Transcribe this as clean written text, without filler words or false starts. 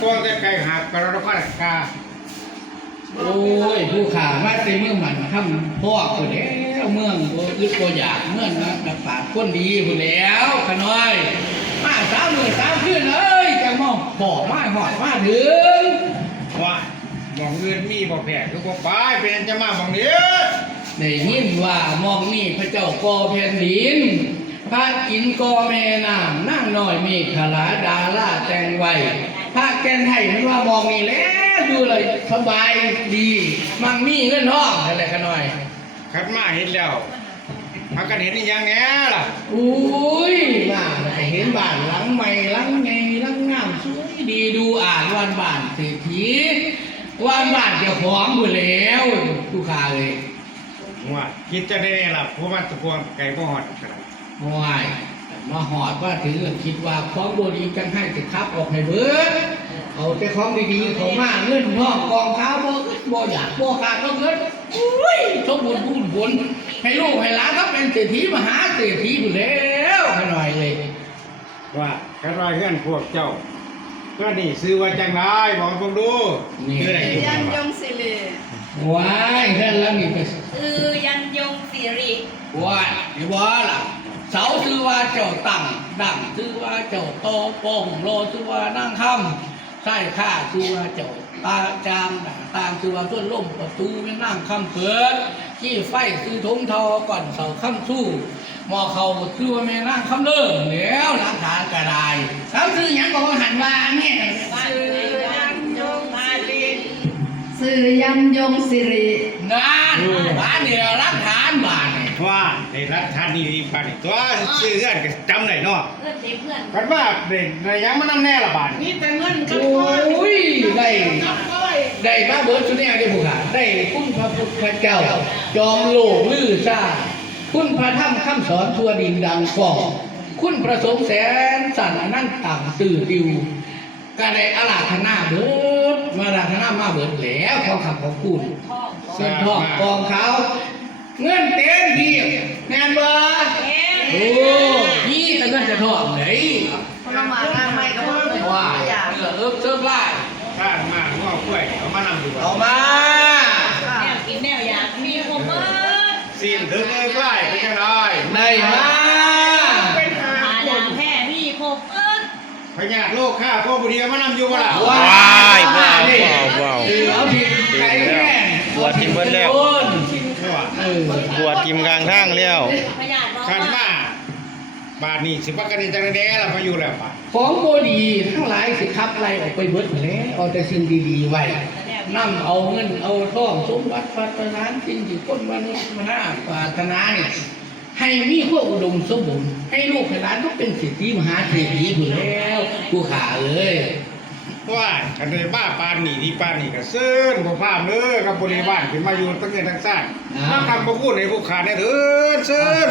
กวงแต่ไก่หักกระดกกระกาโอ้ยผู้ข่ามาในเมืองมันทำพวกคนแล้วเมืองอึดโกอยากเมืองนะนักปราชญ์คนดีคนแล้วขน้อยมา3 มื้อ 3 คืนเอ้ยจะมองบอกมาหอดมาถึงว่าบ่เงินมีบ่แพ้คือบ่ไปเป็นจะมาบ่เนี้ยได้ยินว่ามองนี่พระเจ้าก่อแผ่นดินพระกินก่อแม่น้ำนั่งน้อยเมฆขลาดาล่าแต่งไว้พระแกนไทยมันว่ามองนี่แล้วดูเลยสบายดีมั่งมีเงินทองอะไรกันหน่อยขัดมาเห็นแล้วพากันเห็นอีหยังแหน่ล่ะอุ้ยบ้านเห็นบ้านหลังใหม่หลังไงหลังงามสวยดีดูอ่านวันบ้านเศรษฐีวันบ้านเจ้าของหมดแล้วทุกขาเลยว่าคิดจะได้ล่ะเพราะว่าตะพวงไก่บ่ฮอดกันว้ายมาหอดว่าถึงคิดว่าของบดีกันให้จะคับออกให้เบิดเอาแต่ของดีๆของมาเงินทองกองข้าวบ่อยากบ่ขาดเงินอุ้ยสมบูรณ์บุญให้ลูกให้หลานเขาเป็นเศรษฐีมหาเศรษฐีอยู่แล้วขน่อยเลยว่าแค่รอยเพื่อนพวกเจ้าเพื่อนนี่ซื้อว่าจังไรบอกผมดูยันยงสิริว้ายเพื่อนแล้วนี่ไปยันยงสิริว้ายนี่ว่าล่ะเสาชื่อว่าเจ้าตั้งดั่งชื่อว่าเจ้าโตโป่งโลชื่อว่านั่งคำใต้ข้าชื่อว่าเจ้าตาจามตามชื่อว่าต้นล่มประตูไม่นั่งคำเปิดขี้ไฟคือทงทอก่อนเสาคำสู้มอเขาคือว่าแม่นั่งคำเลิกแล้วหลักฐานกระไดเขาชื่อยังบอกว่าหันว่าเนี่ยสื่อยันยงสิริงานบ้านเนี่ยรักฐานบ้านว่าในรัฐทานดีๆบ้านตัวซื้อเงินก็จำได้เนาะเพื่อนกันว่าในยังมันนั่นแน่ละบ้านนี่แต่เงินก็โอ้ยได้มาเบิร์ดชุดนี้ได้ผู้ขาได้คุณพระพุทธเจ้าจอมโลกลือซ่าคุณพระธรรมคำสอนทั่วดินดังฟองคุณประสงค์แสนสันนั่นต่างตื่นติวก็ได้อาราธนาเบิดมาอาราธนามาเบิดแล้วของขับของคุณเงินทองกองเขาเงินเต็มที่แน่นบ่โอ้ยี่แต่เงินจะทองไหนเรามาหน้าไม่ก็ว่าเซิร์ฟไล่ข้างมากงอกล้วยเอามานำดูเอามาแนวกินแนวอยากมีคมเบิดซีนถึงใกล้เป็นยังไงได้มาเป็นหาดามแพ้มีคมเบิดพญาโลกข้าพ่อบุรีมานำอยู่ว่าล่ะว้ายว้าวเอาผิดไก่แม่บวชทิมเบิ้ลแล้วบวชทิมกลางทางแล้วขันมาบาทนี่สิบกันนี่จังแน่ล่ะมาอยู่แล้วป่ะของโบดีทั้งหลายสิครับไล่ออกไปเบิดแล้วเอาแต่สิ่งดีๆไว้นั่งเอาเงินเอาทองสมบัติพัฒนาสิ่งที่คนมนุษย์มาหน้าปรารถนาเนี่ยให้มีพวกอุดมสมบูรณ์ให้ลูกให้หลานก็เป็นเศรษฐีมหาเศรษฐีอยู่แล้วผู้ขาเลยว่ากันเลยบ้าปานนี่ที่ปานนี่ก็เซิ้นบ่พามเด้อกับบริวารขึ้นมาอยู่ตั้งแต่ทั้งชาติมาคำบ่พูดให้ผู้ขาเนี่ยเถิดเซิ้น